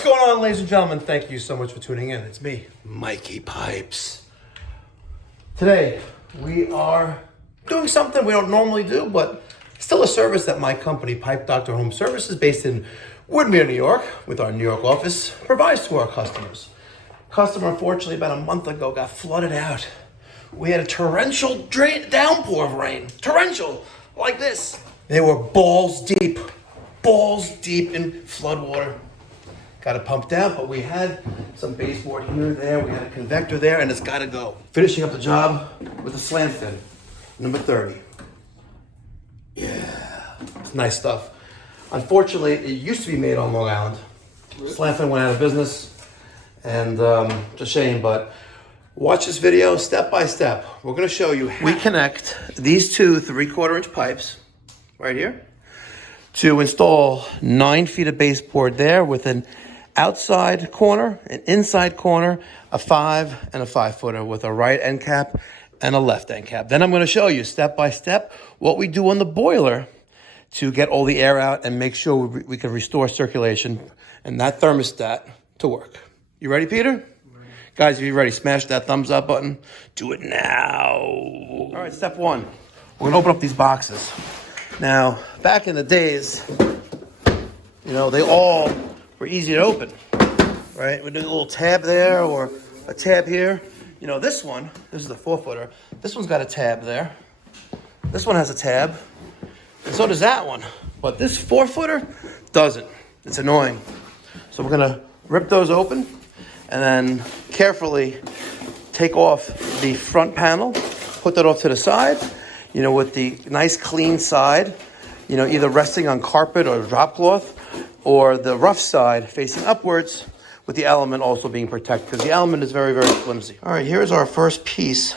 What's going on, ladies and gentlemen? Thank you so much for tuning in. It's me, Mikey Pipes. Today, we are doing something we don't normally do, but still a service that my company, Pipe Doctor Home Services, based in Woodmere, New York, with our New York office, provides to our customers. Customer, unfortunately, about a month ago, got flooded out. We had a torrential downpour of rain. Torrential, like this. They were balls deep in flood water. Got it pumped out, but we had some baseboard here, there, we had a convector there, and it's gotta go. Finishing up the job with a slant fin, number 30. Yeah, it's nice stuff. Unfortunately, it used to be made on Long Island. Slant fin went out of business, and it's a shame, but watch this video step by step. We're gonna show you how we connect these two 3/4 inch pipes right here to install 9 feet of baseboard there with an outside corner, an inside corner, a 5 and a 5 footer with a right end cap and a left end cap. Then I'm going to show you step by step what we do on the boiler to get all the air out and make sure we can restore circulation and that thermostat to work. You ready, Peter? Ready. Guys, if you're ready, smash that thumbs up button. Do it now. All right, step one. We're going to open up these boxes. Now, back in the days, you know, they all were easy to open, right? We do a little tab there or a tab here. You know, this is the 4-footer. This one's got a tab there. This one has a tab, and so does that one. But this 4-footer doesn't. It's annoying. So we're gonna rip those open and then carefully take off the front panel, put that off to the side, you know, with the nice clean side, you know, either resting on carpet or drop cloth, or the rough side facing upwards with the element also being protected because the element is very, very flimsy. All right, here's our first piece.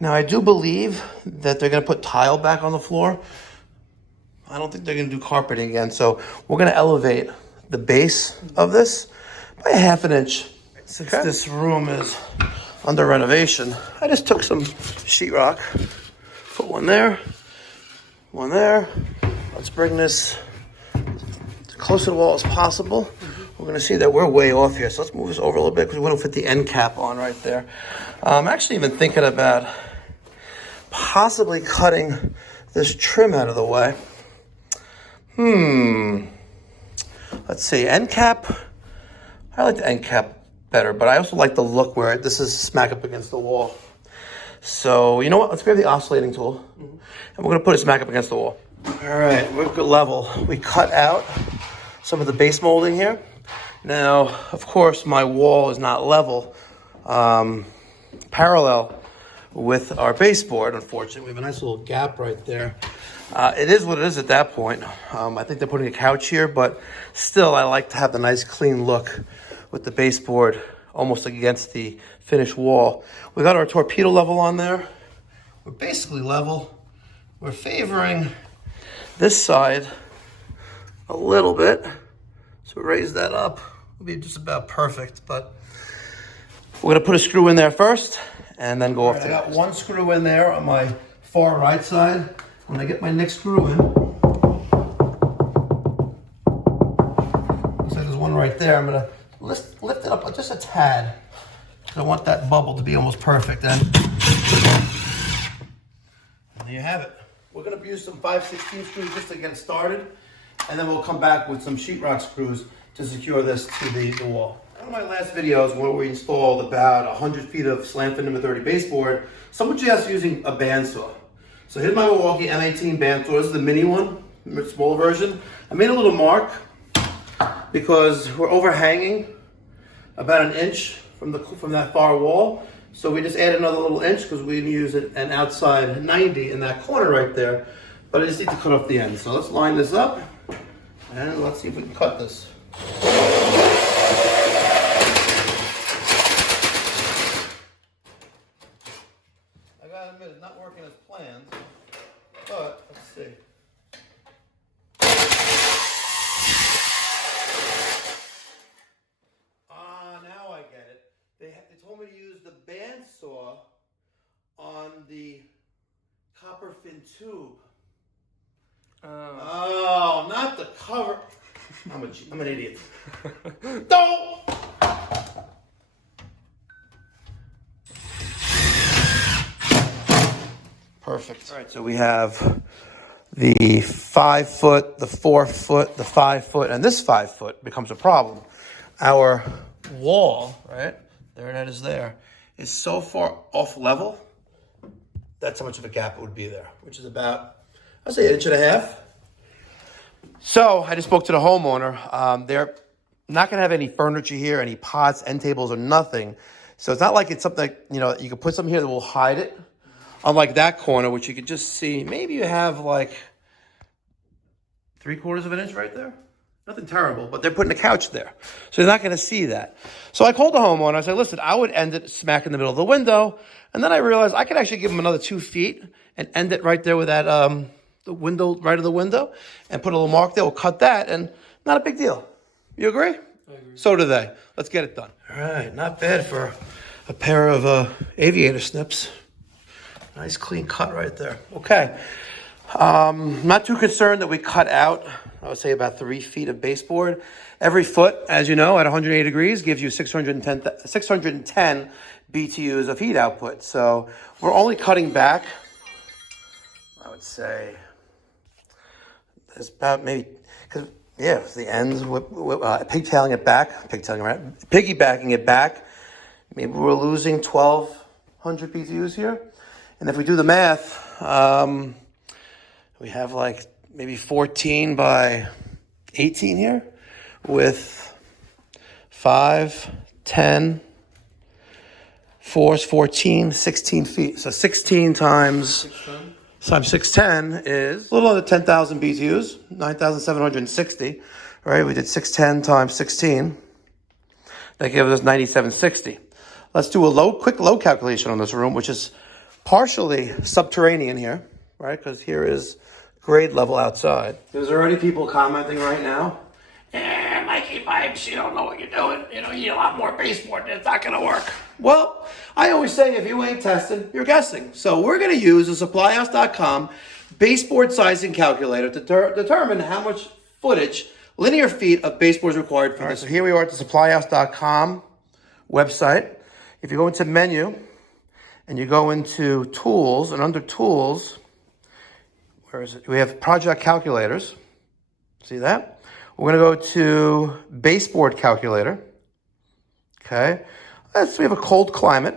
Now, I do believe that they're going to put tile back on the floor. I don't think they're going to do carpeting again, so we're going to elevate the base of this by a 1/2 inch. Since this room is under renovation, I just took some sheetrock, put one there. Let's bring this close to the wall as possible. We're going to see that we're way off here. So let's move this over a little bit because we want to fit the end cap on right there. I'm actually even thinking about possibly cutting this trim out of the way. Let's see, end cap. I like the end cap better, but I also like the look where this is smack up against the wall. So, you know what? Let's grab the oscillating tool, and we're going to put it smack up against the wall. All right, we're good level. We cut out some of the base molding here. Now, of course, my wall is not level, parallel with our baseboard, unfortunately. We have a nice little gap right there. It is what it is at that point. I think they're putting a couch here, but still, I like to have the nice clean look with the baseboard almost against the finished wall. We got our torpedo level on there. We're basically level. We're favoring this side a little bit. So raise that up. It'll be just about perfect, but we're gonna put a screw in there first and then go off to I got one screw in there on my far right side. When I get my next screw in, looks like there's one right there. I'm gonna lift it up just a tad. I want that bubble to be almost perfect. And there you have it. We're gonna use some 5/16 screws just to get it started, and then we'll come back with some sheetrock screws to secure this to the wall. One of my last videos where we installed about 100 feet of slant fin number 30 baseboard, someone suggested using a bandsaw. So here's my Milwaukee M18 bandsaw. This is the mini one, the smaller version. I made a little mark because we're overhanging about 1 inch from that far wall. So we just add another little inch because we use an outside 90 in that corner right there. But I just need to cut off the end. So let's line this up and let's see if we can cut this. I gotta admit, it's not working as planned, but let's see. Now I get it. They told me to use the bandsaw on the copper fin tube. Oh, not the cover. I'm an idiot. No! Perfect. All right, so we have the 5 foot, the 4 foot, the 5 foot, and this 5 foot becomes a problem. Our wall, right, there it is there, is so far off level, that's how much of a gap it would be there, which is about, I'd say, 1.5 inches. So I just spoke to the homeowner. They're not going to have any furniture here, any pots, end tables, or nothing. So it's not like it's something, you know, you can put something here that will hide it. Unlike that corner, which you could just see, maybe you have like 3/4 of an inch right there. Nothing terrible, but they're putting a couch there. So you're not going to see that. So I called the homeowner. I said, listen, I would end it smack in the middle of the window. And then I realized I could actually give them another 2 feet and end it right there with that, the window, right of the window, and put a little mark there. We'll cut that, and not a big deal. You agree? I agree. So do they. Let's get it done. All right, not bad for a pair of aviator snips. Nice clean cut right there. Okay. Not too concerned that we cut out, I would say, about 3 feet of baseboard. Every foot, as you know, at 180 degrees gives you 610 BTUs of heat output. So we're only cutting back, I would say, there's about maybe, because, yeah, the ends, piggybacking it back. Maybe we're losing 1,200 BTUs here. And if we do the math, we have like maybe 14 by 18 here with 5, 10, 4 is 14, 16 feet. So 16 times 610 is a little under 10,000 BTUs, 9,760, right? We did 610 times 16. That gives us 9,760. Let's do a quick load calculation on this room, which is partially subterranean here, right? Because here is grade level outside. There's already people commenting right now. Mikey Pipes, you don't know what you're doing. You know, you need a lot more baseboard. It's not going to work. Well, I always say if you ain't testing, you're guessing. So we're going to use a supplyhouse.com baseboard sizing calculator to determine how much footage, linear feet of baseboard is required for this. So here we are at the supplyhouse.com website. If you go into menu, and you go into tools, and under tools, where is it? We have project calculators. See that? We're going to go to baseboard calculator. Okay. We have a cold climate.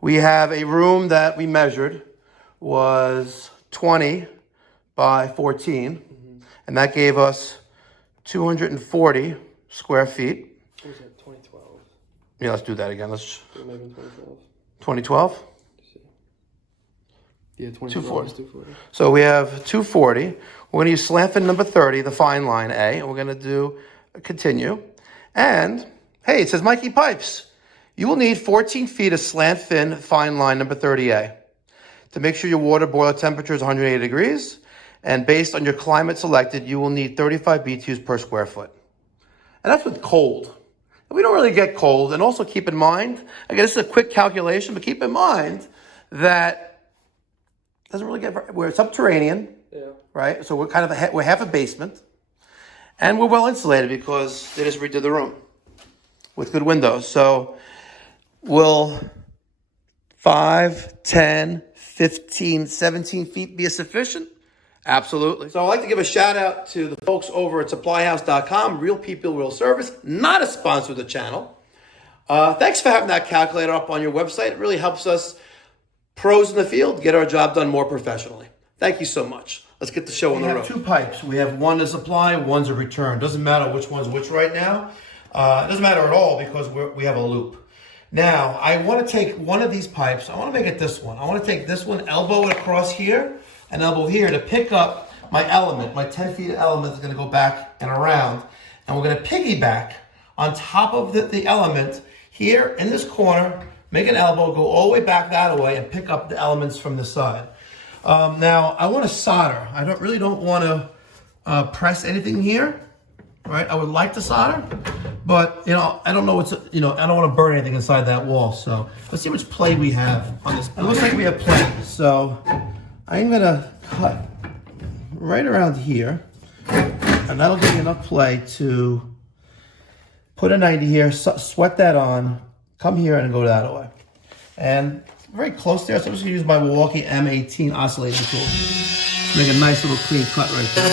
We have a room that we measured was 20 by 14. And that gave us 240 square feet. What was that, 2012? Yeah, let's do that again. Let's maybe 2012. 2012? Yeah, 240. So we have 240. We're going to use slant fin number 30, the fine line A, and we're going to do a continue. And, hey, it says Mikey Pipes. You will need 14 feet of slant fin fine line number 30A. To make sure your water boiler temperature is 180 degrees, and based on your climate selected, you will need 35 BTUs per square foot. And that's with cold. We don't really get cold. And also keep in mind, again, this is a quick calculation, but keep in mind that it doesn't really get, we're subterranean, right? So we're kind of, we're half a basement. And we're well insulated because they just redid the room with good windows. So will 5, 10, 15, 17 feet be sufficient? Absolutely. So I'd like to give a shout out to the folks over at supplyhouse.com, Real People, Real Service, not a sponsor of the channel. Thanks for having that calculator up on your website. It really helps us pros in the field get our job done more professionally. Thank you so much. Let's get the show on the road. We have 2 pipes. We have one to supply, one's a return. Doesn't matter which one's which right now. It doesn't matter at all because we have a loop. Now, I want to take one of these pipes. I want to make it this one. I want to take this one, elbow it across here, and elbow here to pick up my element. My 10 feet element is going to go back and around. And we're going to piggyback on top of the element here in this corner, make an elbow, go all the way back that way, and pick up the elements from this side. Now, I want to solder. I really don't want to press anything here, right? I would like to solder, but, you know, I don't know what's, you know, I don't want to burn anything inside that wall. So let's see how much play we have on this. It looks like we have play. So I'm going to cut right around here. And that'll give you enough play to put a 90 here, sweat that on, come here and go that way. And very close there, so I'm just gonna use my Milwaukee M18 oscillating tool. Make a nice little clean cut right there.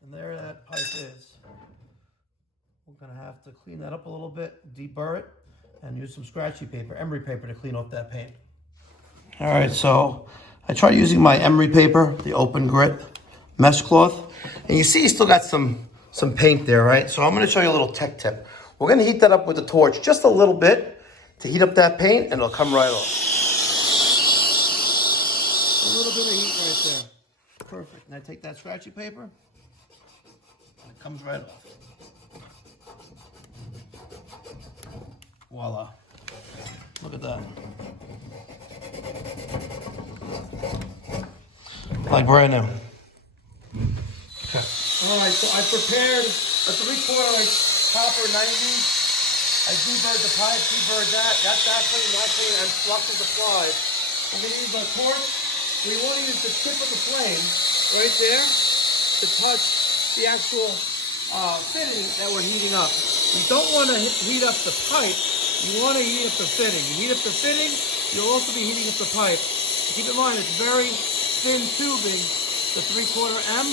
And there that pipe is. We're gonna have to clean that up a little bit, deburr it, and use some scratchy paper, emery paper, to clean off that paint. All right, so I tried using my emery paper, the open grit mesh cloth, and you see you still got some paint there, right? So I'm gonna show you a little tech tip. We're gonna heat that up with the torch just a little bit to heat up that paint, and it'll come right off. A little bit of heat right there. Perfect. Now take that scratchy paper, and it comes right off. Voila. Look at that. Like brand new. Okay. All right, so I prepared a 3/4 inch copper 90. I deburred the pipe, deburred that, got that clean, and flux is applied. I'm gonna use a torch. We want to use the tip of the flame right there to touch the actual fitting that we're heating up. You don't want to heat up the pipe, you want to heat up the fitting. You heat up the fitting, you'll also be heating up the pipe. Keep in mind, it's very thin tubing, the 3/4 M.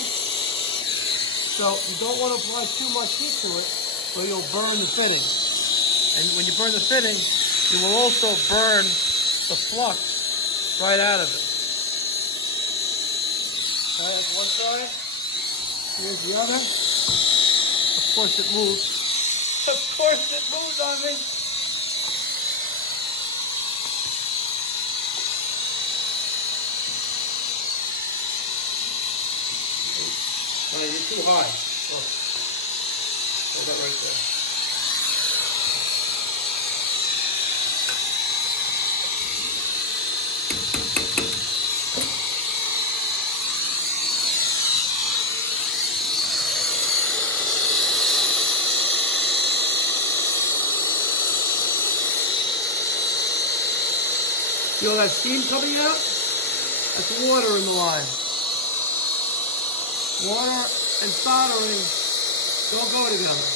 So you don't want to apply too much heat to it, or you'll burn the fitting. And when you burn the fitting, you will also burn the flux right out of it. Okay, that's one side. Here's the other. Of course it moves. Of course it moves on me. Oh, you're too high. Oh. Hold that right there. You know that steam coming out? That's water in the line. Water and soldering don't go together.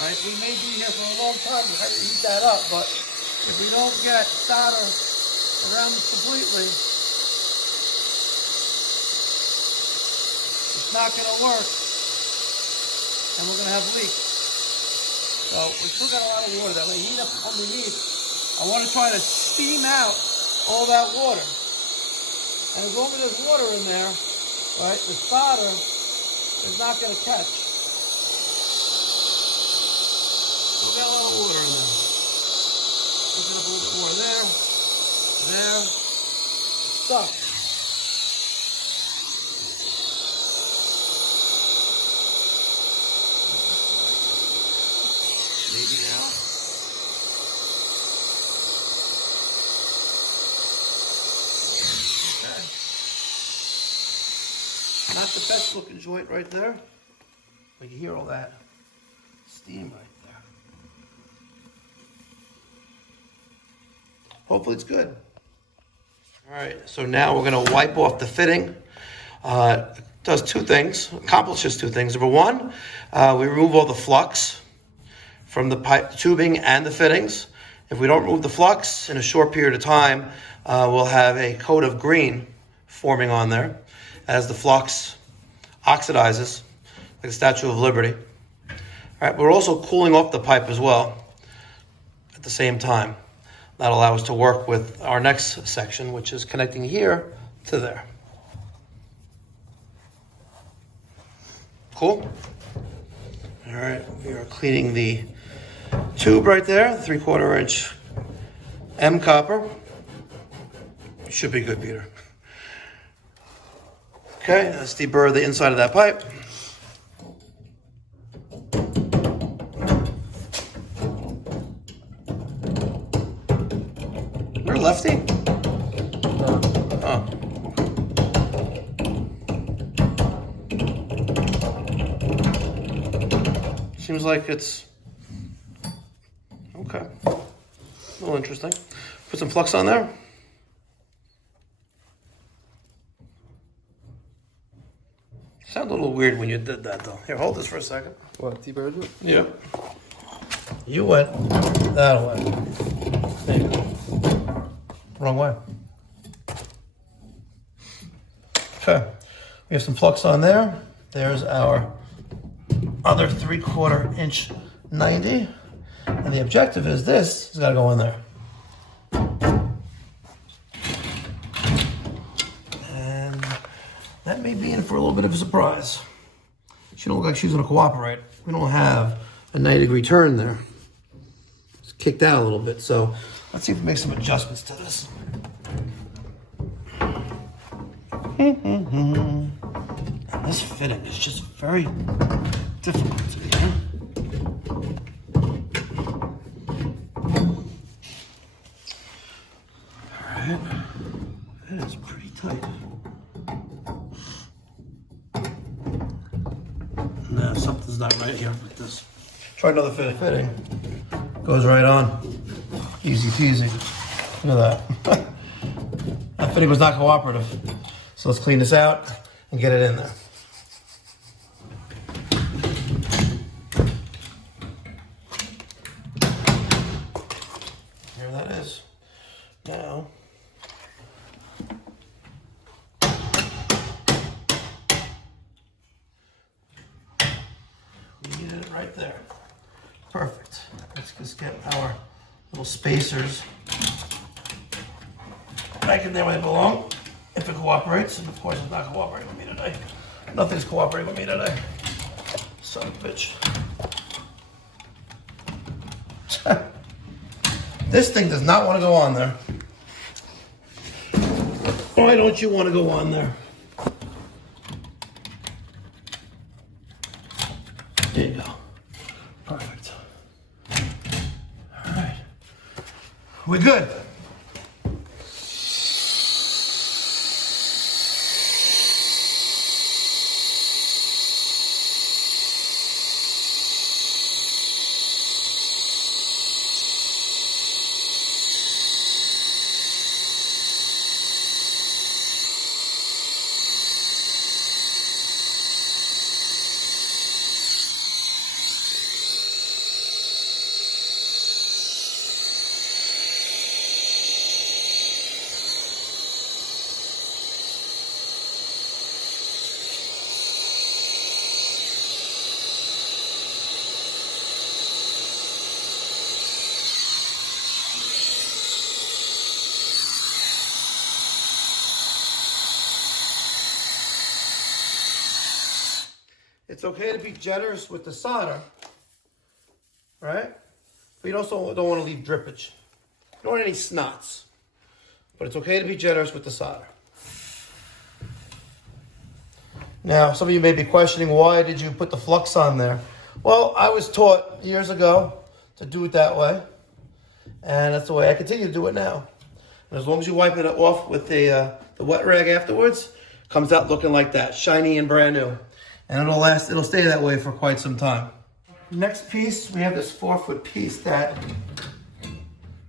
Right? We may be here for a long time to heat that up, but if we don't get solder around this completely, it's not going to work, and we're going to have leaks. So we still got a lot of water that may heat up underneath. I want to try to steam out all that water. And as long as there's water in there, right, the solder is not going to catch. We've got a lot of water in there. Look up a little bit more there. There. Stuck. Maybe now. Not the best looking joint right there, but you hear all that steam right there. Hopefully it's good. All right, so now we're gonna wipe off the fitting. Does two things, accomplishes two things. Number one, we remove all the flux from the pipe, tubing and the fittings. If we don't remove the flux in a short period of time, we'll have a coat of green forming on there as the flux oxidizes, like the Statue of Liberty. All right, we're also cooling off the pipe as well at the same time. That'll allow us to work with our next section, which is connecting here to there. Cool? All right, we are cleaning the tube right there, 3/4 inch M copper. Should be good, Peter. Okay, let's deburr the inside of that pipe. You're a lefty? Oh. Seems like it's okay. A little interesting. Put some flux on there. Sounded a little weird when you did that, though. Here, hold this for a second. What, deburred it? Yeah. You went that way. There you go. Wrong way. Okay. We have some flux on there. There's our other 3/4 inch 90. And the objective is this has got to go in there. And that may be in for a little bit of a surprise. She don't look like she's going to cooperate. We don't have a 90-degree turn there. It's kicked out a little bit. So let's see if we make some adjustments to this. And this fitting is just very difficult to do. Alright, that is pretty tight. No, something's not right here with this. Try another fitting. Goes right on. Easy peasy. Look at that. That fitting was not cooperative. So let's clean this out and get it in there. Here that is. Now, we need it right there. Perfect. Let's just get our little spacers back in there where they belong. If it cooperates, and of course it's not cooperating with me today. Nothing's cooperating with me today. Son of a bitch. This thing does not want to go on there. Why don't you want to go on there? There you go. Perfect. All right. We're good. It's okay to be generous with the solder, right? But you also don't want to leave drippage. You don't want any snots. But it's okay to be generous with the solder. Now, some of you may be questioning, why did you put the flux on there? Well, I was taught years ago to do it that way. And that's the way I continue to do it now. And as long as you wipe it off with the wet rag afterwards, it comes out looking like that, shiny and brand new. And it'll stay that way for quite some time. Next piece, we have this 4-foot piece that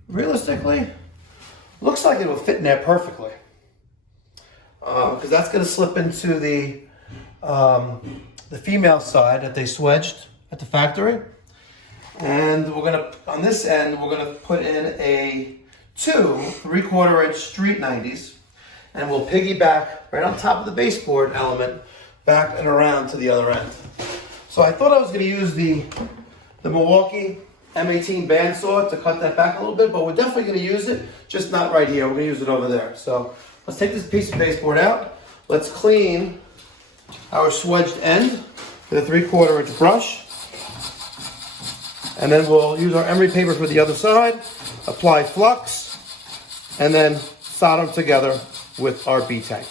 realistically looks like it will fit in there perfectly. Because that's going to slip into the female side that they swedged at the factory. And we're going to, on this end, we're going to put in two 3/4 inch street 90s. And we'll piggyback right on top of the baseboard element back and around to the other end. So I thought I was going to use the Milwaukee M18 bandsaw to cut that back a little bit, but we're definitely going to use it, just not right here. We're going to use it over there. So let's take this piece of baseboard out. Let's clean our swedged end with a 3/4 inch brush. And then we'll use our emery paper for the other side, apply flux, and then solder them together with our B-tank.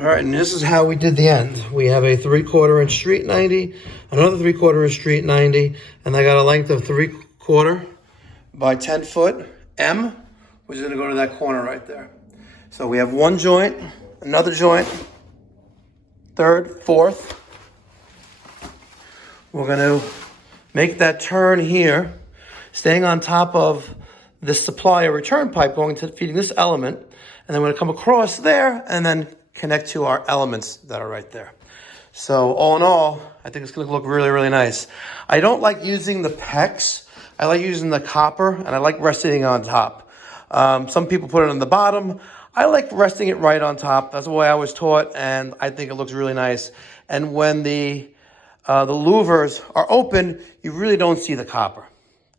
All right, and this is how we did the end. We have a 3/4 inch street 90, another 3/4 inch street 90, and I got a length of 3/4 by 10 foot M, which is gonna go to that corner right there. So we have one joint, another joint, third, fourth. We're gonna make that turn here, staying on top of this supply or return pipe going to feeding this element, and then we're gonna come across there and then connect to our elements that are right there. So all in all, I think it's gonna look really, really nice. I don't like using the PEX. I like using the copper, and I like resting it on top. Some people put it on the bottom. I like resting it right on top. That's the way I was taught, and I think it looks really nice. And when the louvers are open, you really don't see the copper.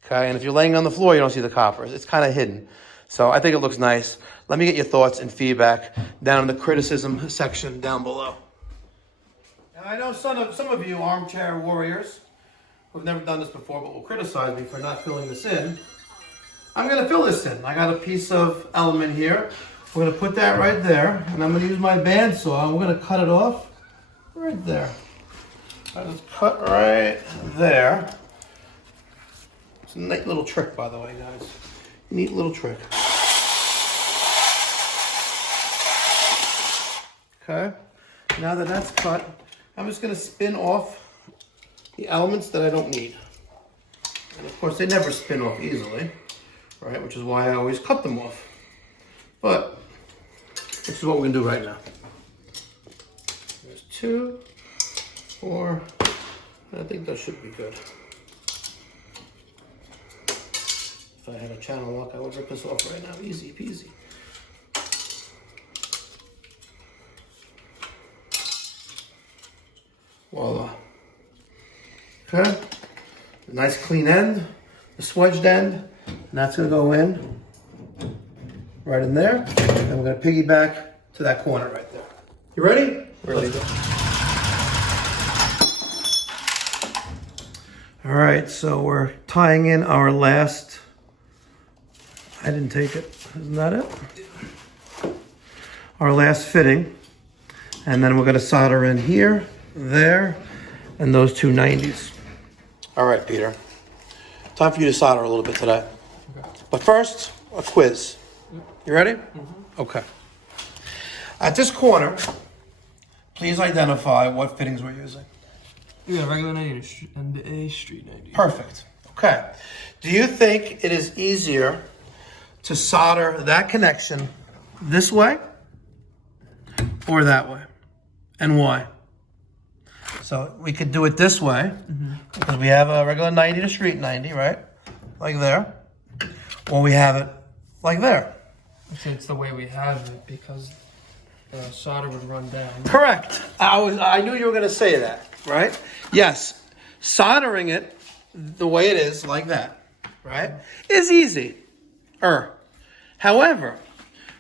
Okay, and if you're laying on the floor, you don't see the copper. It's kind of hidden. So I think it looks nice. Let me get your thoughts and feedback down in the criticism section down below. Now, I know some of you armchair warriors who've never done this before but will criticize me for not filling this in. I'm going to fill this in. I got a piece of element here. We're going to put that right there, and I'm going to use my bandsaw, and we're going to cut it off right there. I just cut right there. It's a neat little trick, by the way, guys. Neat little trick. Okay. Now that that's cut, I'm just going to spin off the elements that I don't need. And of course, they never spin off easily, right? Which is why I always cut them off. But this is what we're going to do right now. There's 2, 4. I think that should be good. If I had a channel lock, I would rip this off right now. Easy peasy. Voila. Okay. A nice clean end, the swedged end, and that's going to go in right in there. And we're going to piggyback to that corner right there. You ready? Ready. All right, so we're tying in our last, I didn't take it, isn't that it? Our last fitting, and then we're gonna solder in here, there, and those two 90s. All right, Peter, time for you to solder a little bit today. Okay. But first, a quiz. You ready? Mm-hmm. Okay. At this corner, please identify what fittings we're using. You got a regular 90 and a street 90. Perfect. Okay. Do you think it is easier to solder that connection this way or that way? And why? So we could do it this way because we have a regular 90 to street 90, right? Like there. Or we have it like there. So it's the way we have it because the solder would run down. Correct. I knew you were going to say that, right? Yes. Soldering it the way it is, like that, right, is easy. However,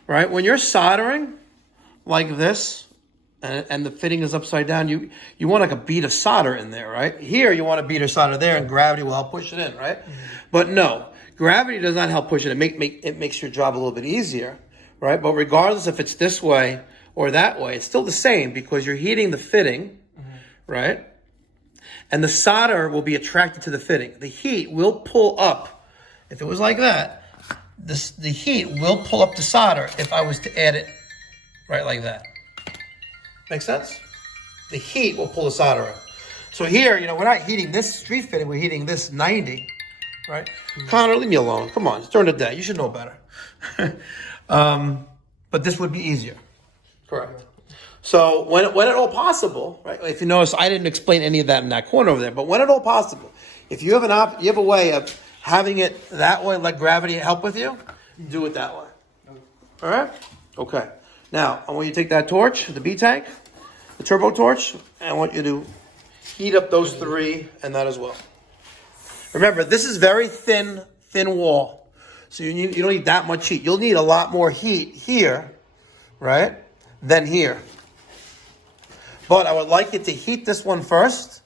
right, when you're soldering like this and the fitting is upside down, you want like a bead of solder in there, right? Here, you want a bead of solder there, and gravity will help push it in, right? Mm-hmm. But no, gravity does not help push it. It makes your job a little bit easier, right? But regardless if it's this way or that way, it's still the same because you're heating the fitting, right? And the solder will be attracted to the fitting. The heat will pull up. If it was like that, the heat will pull up the solder if I was to add it right like that. Make sense? The heat will pull the solder up. So here, we're not heating this street fitting, we're heating this 90, right? Connor, leave me alone. Come on, it's during the day. You should know better. But this would be easier. Correct. So when at all possible, right? If you notice, I didn't explain any of that in that corner over there. But when at all possible, if you have you have a way of having it that way, let gravity help with you, do it that way. All right? Okay. Now I want you to take that torch, the B tank, the turbo torch, and I want you to heat up those 3 and that as well. Remember, this is very thin wall, so you don't need that much heat. You'll need a lot more heat here, right, than here. But I would like you to heat this one first,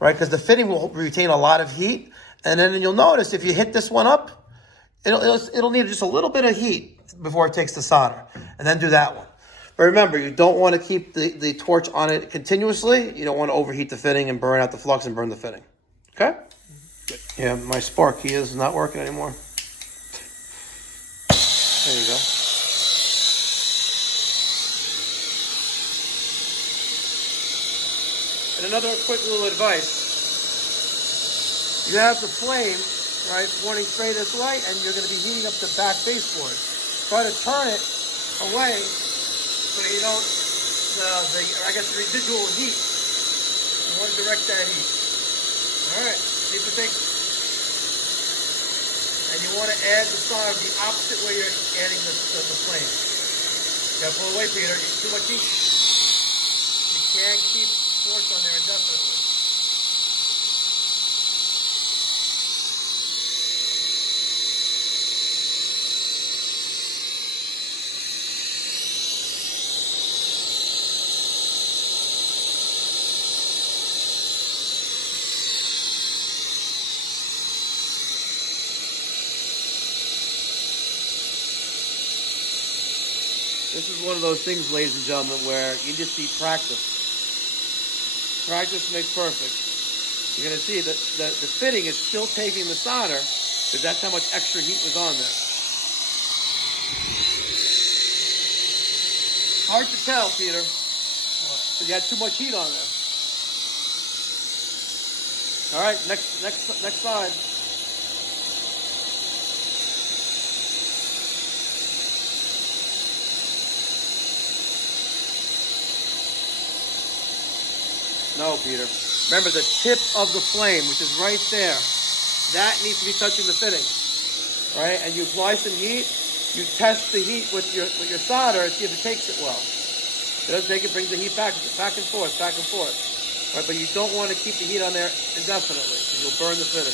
right? Because the fitting will retain a lot of heat. And then you'll notice if you hit this one up, it'll need just a little bit of heat before it takes the solder. And then do that one. But remember, you don't want to keep the torch on it continuously. You don't want to overheat the fitting and burn out the flux and burn the fitting. Okay? Good. Yeah, my spark key is not working anymore. There you go. And another quick little advice. You have the flame, right, pointing straight this way, and you're going to be heating up the back baseboard. Try to turn it away so you don't, the residual heat. You want to direct that heat. All right, see if it takes. And you want to add the solder the opposite way you're adding the flame. You got to pull away, Peter. Too much heat. You can't keep force on there indefinitely. This is one of those things, ladies and gentlemen, where you just need practice. Practice makes perfect. You're going to see that the fitting is still taking the solder because that's how much extra heat was on there. Hard to tell, Peter, because you had too much heat on there. All right, next side. No, Peter. Remember the tip of the flame, which is right there, that needs to be touching the fitting, right? And you apply some heat. You test the heat with your solder and see if it takes it well. If it doesn't take it, brings the heat back and forth, right? But you don't want to keep the heat on there indefinitely because you'll burn the fitting.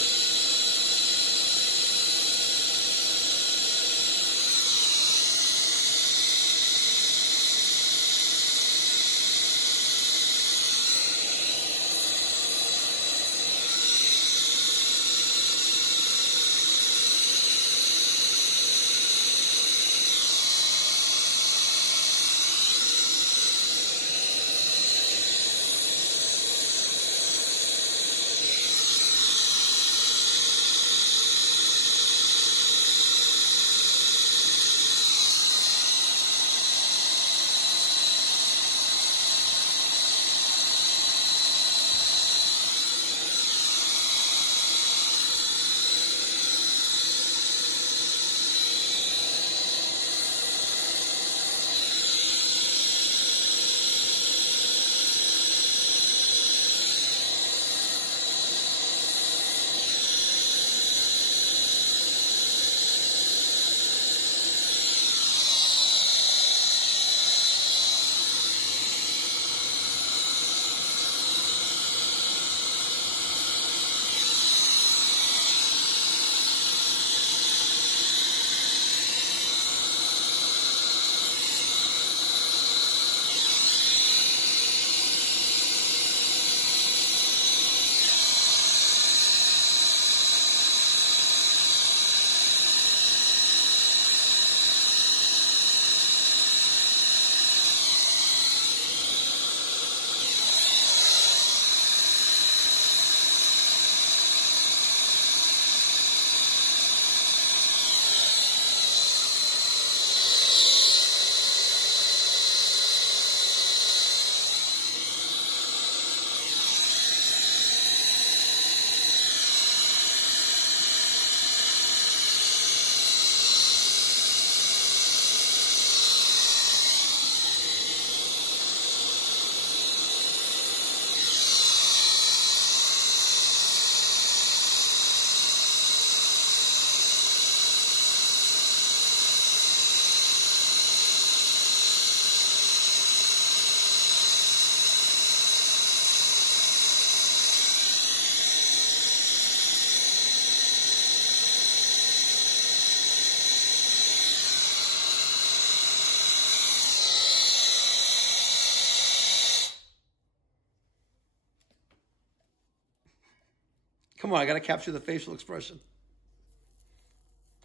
Come on, I got to capture the facial expression.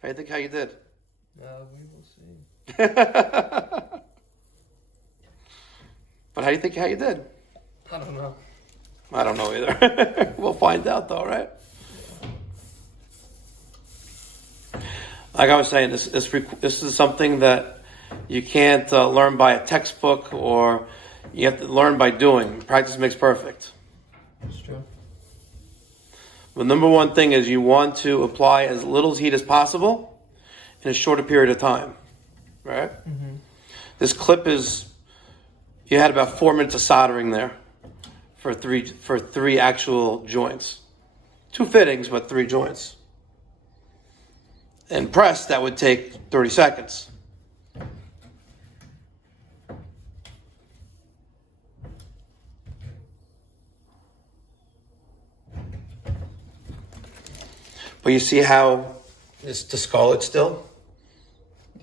How do you think how you did? We will see. But how you did? I don't know. I don't know either. We'll find out though, right? Like I was saying, this is something that you can't learn by a textbook, or you have to learn by doing. Practice makes perfect. That's true. The number one thing is you want to apply as little heat as possible in a shorter period of time, right? Mm-hmm. This clip you had about 4 minutes of soldering there for three actual joints. 2 fittings, but 3 joints. And press, that would take 30 seconds. But you see how it's discolored still?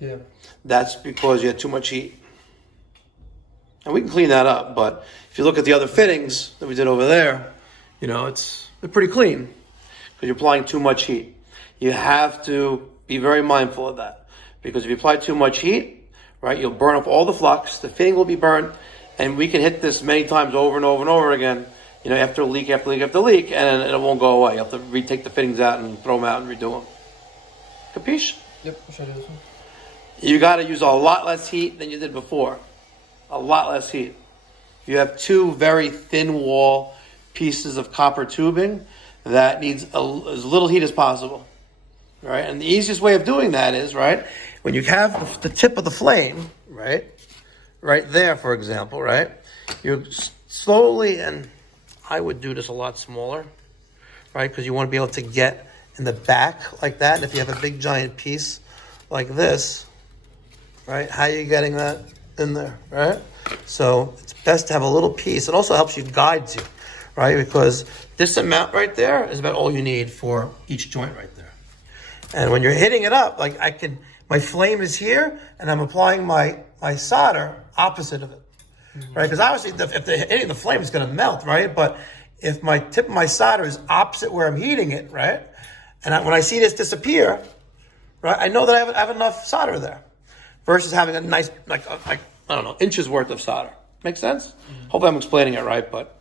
Yeah. That's because you had too much heat. And we can clean that up, but if you look at the other fittings that we did over there, they're pretty clean because you're applying too much heat. You have to be very mindful of that, because if you apply too much heat, right, you'll burn up all the flux, the fitting will be burnt, and we can hit this many times over and over and over again, after leak after leak after leak, and it won't go away. You have to retake the fittings out and throw them out and redo them. Capiche? Yep, sure do. You got to use a lot less heat than you did before. A lot less heat. You have 2 very thin wall pieces of copper tubing that needs as little heat as possible. Right? And the easiest way of doing that is, right, when you have the tip of the flame, right there, for example, right, you slowly, and I would do this a lot smaller, right, because you want to be able to get in the back like that. And if you have a big giant piece like this, right, how are you getting that in there, right? So it's best to have a little piece. It also helps you guide you, right, because this amount right there is about all you need for each joint right there. And when you're hitting it up, like my flame is here, and I'm applying my solder opposite of it, right? Because obviously, if they're hitting the flame, it's going to melt, right? But if my tip of my solder is opposite where I'm heating it, right, and when I see this disappear, right, I know that I have enough solder there, versus having a nice, like I don't know, inches worth of solder. Make sense? Mm-hmm. Hope I'm explaining it right, but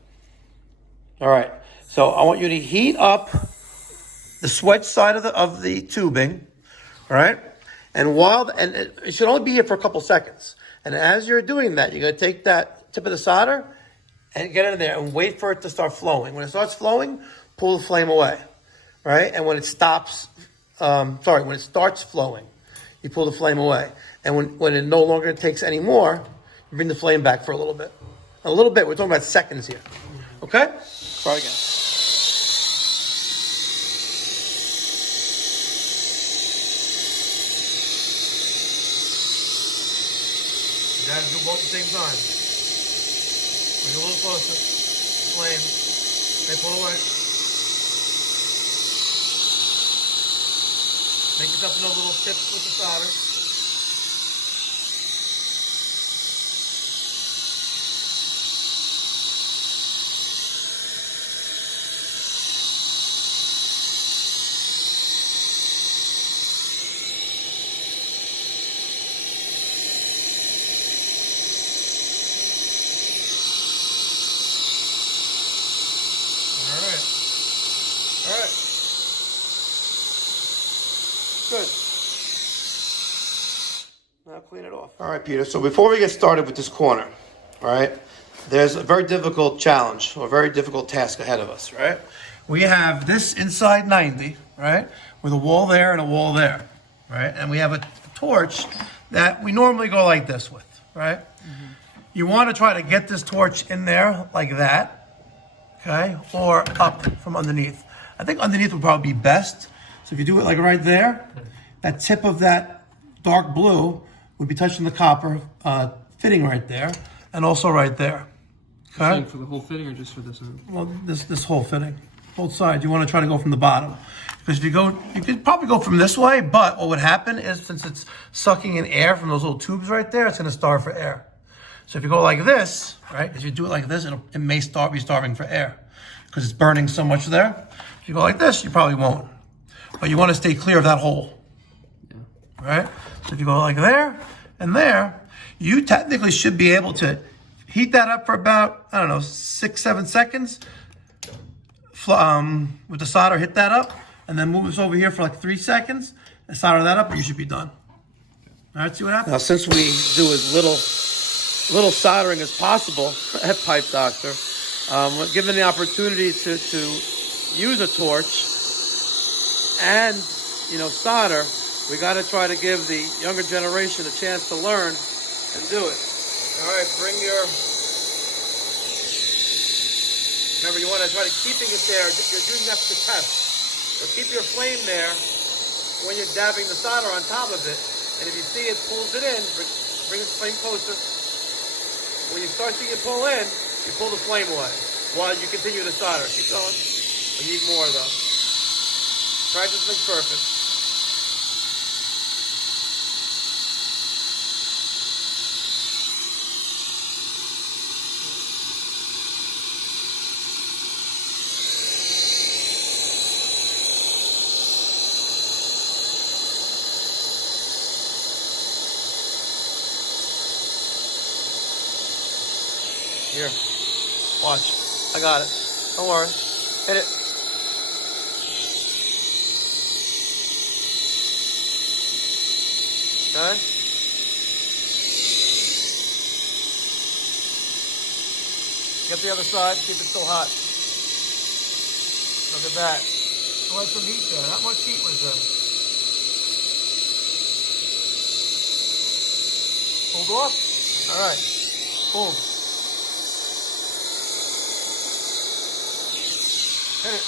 all right. So I want you to heat up the swedge side of the tubing, all right? And it should only be here for a couple seconds. And as you're doing that, you're going to take that tip of the solder and get it in there and wait for it to start flowing. When it starts flowing, pull the flame away, right? And when it starts flowing, you pull the flame away. And when it no longer takes any more, you bring the flame back for a little bit. A little bit, we're talking about seconds here. Okay? Try again. You gotta do both at the same time. Bring it a little closer. Flame. Okay, pull away. Make yourself into little tips with the solder. All right. Good. Now clean it off. All right, Peter. So before we get started with this corner, all right, there's a very difficult challenge or a very difficult task ahead of us, right? We have this inside 90, right, with a wall there and a wall there, right? And we have a torch that we normally go like this with, right? Mm-hmm. You want to try to get this torch in there like that, okay, or up from underneath. I think underneath would probably be best. So if you do it like right there, that tip of that dark blue would be touching the copper fitting right there, and also right there. Okay. For the whole fitting or just for this end? Well, this whole fitting, both sides. You want to try to go from the bottom, because if you could probably go from this way. But what would happen is, since it's sucking in air from those little tubes right there, it's going to starve for air. So if you go like this, right? If you do it like this, it may be starving for air, because it's burning so much there. If you go like this, you probably won't. But you want to stay clear of that hole. Yeah. Right? So if you go like there and there, you technically should be able to Heat that up for about, I don't know, 6-7 seconds. With the solder, hit that up, and then move this over here for like 3 seconds, and solder that up, and you should be done. All right, see what happens? Now, since we do as little soldering as possible at Pipe Doctor, given the opportunity to use a torch and, solder, we got to try to give the younger generation a chance to learn and do it. All right, remember, you want to try to keeping it there. You're doing that to test. So keep your flame there when you're dabbing the solder on top of it. And if you see it pulls it in, bring the flame closer. When you start seeing it pull in, you pull the flame away while you continue to solder. Keep going. We need more though. Practice makes perfect. Here, watch. I got it. Don't worry. Hit it. Okay. Get the other side. Keep it still hot. Look at that. Oh, that's some heat there. How much heat was there? Pulled off? All right. Boom. Hit it.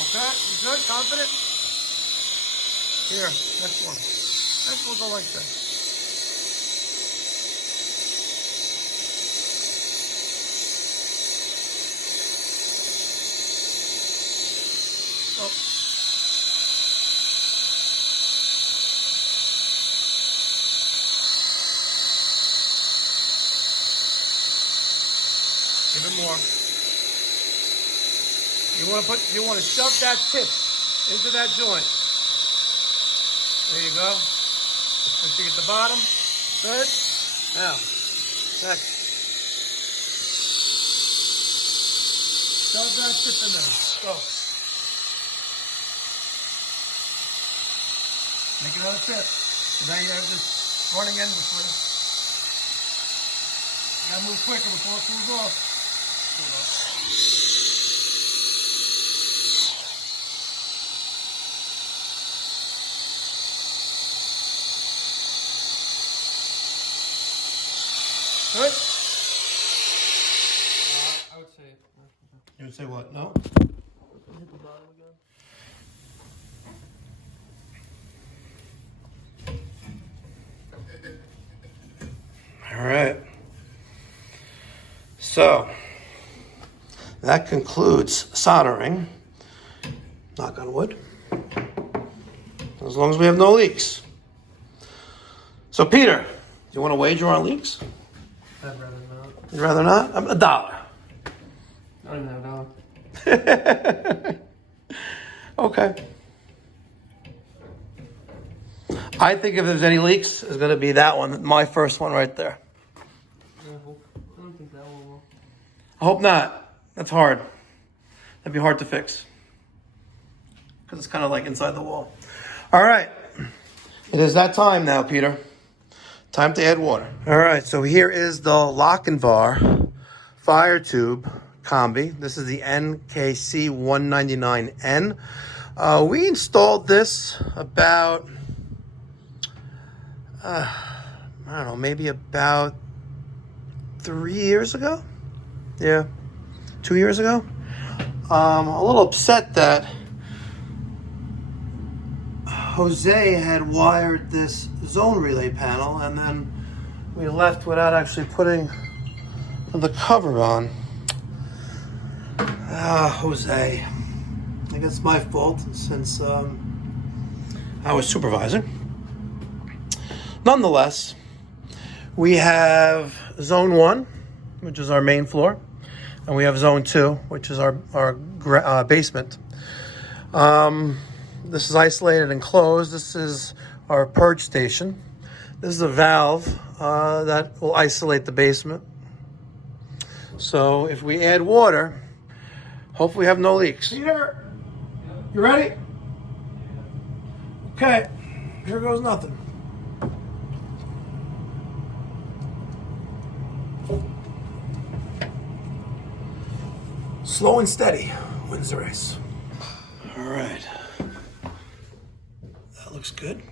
Okay, you good? Confident? Here, next one. Next one will go like that. Oh. Even more. You want to shove that tip into that joint. There you go. Make sure you get the bottom. Good. Now, next. Shove that tip in there. Go. Make another tip. So now you're just running endlessly. You gotta move quicker before it cools off. Good? I would say. You would say what? No? Hit the bottom again. All right. So, that concludes soldering. Knock on wood. As long as we have no leaks. So, Peter, do you want to wager on leaks? I'd rather not. You'd rather not? $1. I don't even have $1. Okay. I think if there's any leaks, it's going to be that one, my first one right there. I don't think that one will. I hope not. That's hard. That'd be hard to fix. Because it's kind of like inside the wall. All right. It is that time now, Peter. Time to add water. All right, so here is the Lochinvar fire tube combi. This is the NKC 199N. We installed this about, I don't know, maybe about 3 years ago. Yeah, 2 years ago. A little upset that Jose had wired this zone relay panel and then we left without actually putting the cover on. Jose. I guess it's my fault since I was supervising. Nonetheless, we have zone 1 which is our main floor. And we have zone 2, which is our basement. This is isolated and closed. This is our purge station. This is a valve that will isolate the basement. So if we add water, hopefully we have no leaks. Peter, you ready? Okay, here goes nothing. Slow and steady wins the race. All right. That looks good.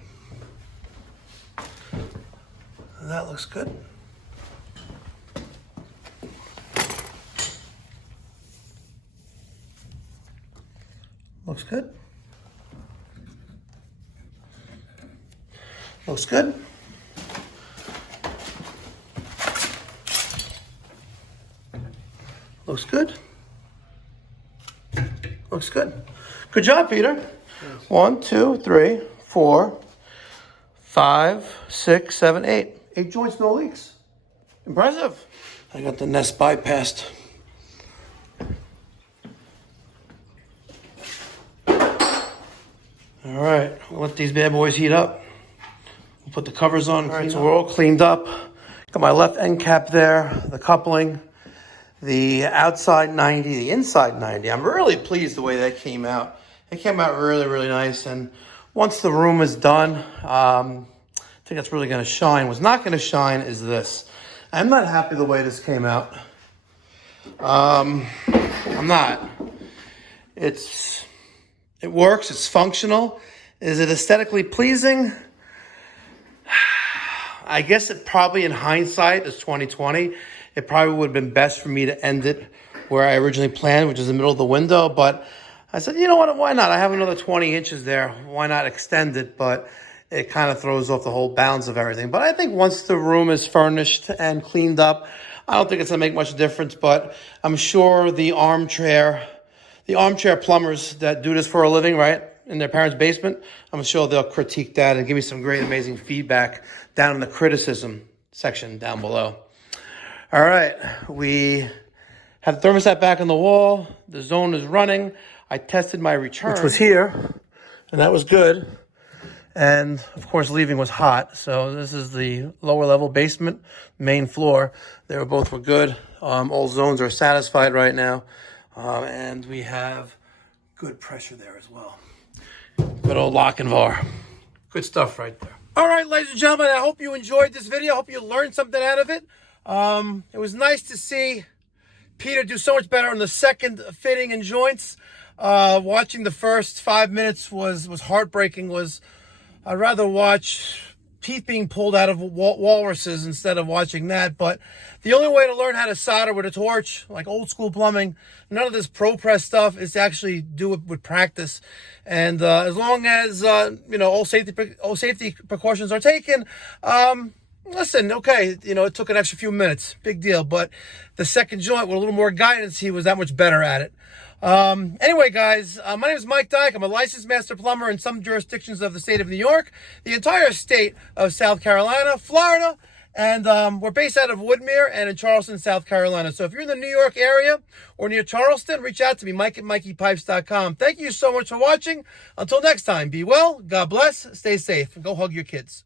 That looks good. Looks good. Looks good. Looks good. Looks good. Good job, Peter. 1, 2, 3, 4, 5, 6, 7, 8. 8 joints, no leaks. Impressive. I got the nest bypassed. All right, we'll let these bad boys heat up. We'll put the covers on. All right, so we're all cleaned up. Got my left end cap there, the coupling, the outside 90, the inside 90. I'm really pleased the way that came out. It came out really, really nice. And once the room is done, I think that's really going to shine. What's not going to shine is this. I'm not happy the way this came out. I'm not. It works. It's functional. Is it aesthetically pleasing? I guess it probably, in hindsight, is 2020. It probably would have been best for me to end it where I originally planned, which is the middle of the window. But I said, you know what? Why not? I have another 20 inches there. Why not extend it? But it kind of throws off the whole balance of everything. But I think once the room is furnished and cleaned up, I don't think it's going to make much difference. But I'm sure the armchair plumbers that do this for a living, right, in their parents' basement, I'm sure they'll critique that and give me some great, amazing feedback down in the criticism section down below. All right, we have the thermostat back on the wall. The zone is running. I tested my return, which was here, and that was good. And, of course, leaving was hot. So this is the lower level basement, main floor. They both were good. All zones are satisfied right now. And we have good pressure there as well. Good old lock and var. Good stuff right there. All right, ladies and gentlemen, I hope you enjoyed this video. I hope you learned something out of it. It was nice to see Peter do so much better on the second fitting and joints. Watching the first 5 minutes was heartbreaking. I'd rather watch teeth being pulled out of walruses instead of watching that. But the only way to learn how to solder with a torch, like old school plumbing, none of this pro press stuff, is to actually do it with practice. And as long as all safety precautions are taken, listen, okay, it took an extra few minutes, big deal. But the second joint with a little more guidance, he was that much better at it. Anyway, guys, my name is Mike Dyke. I'm a licensed master plumber in some jurisdictions of the state of New York, the entire state of South Carolina, Florida, and we're based out of Woodmere and in Charleston, South Carolina. So if you're in the New York area or near Charleston, reach out to me, Mike at mikeypipes.com. Thank you so much for watching. Until next time, be well, God bless, stay safe, and go hug your kids.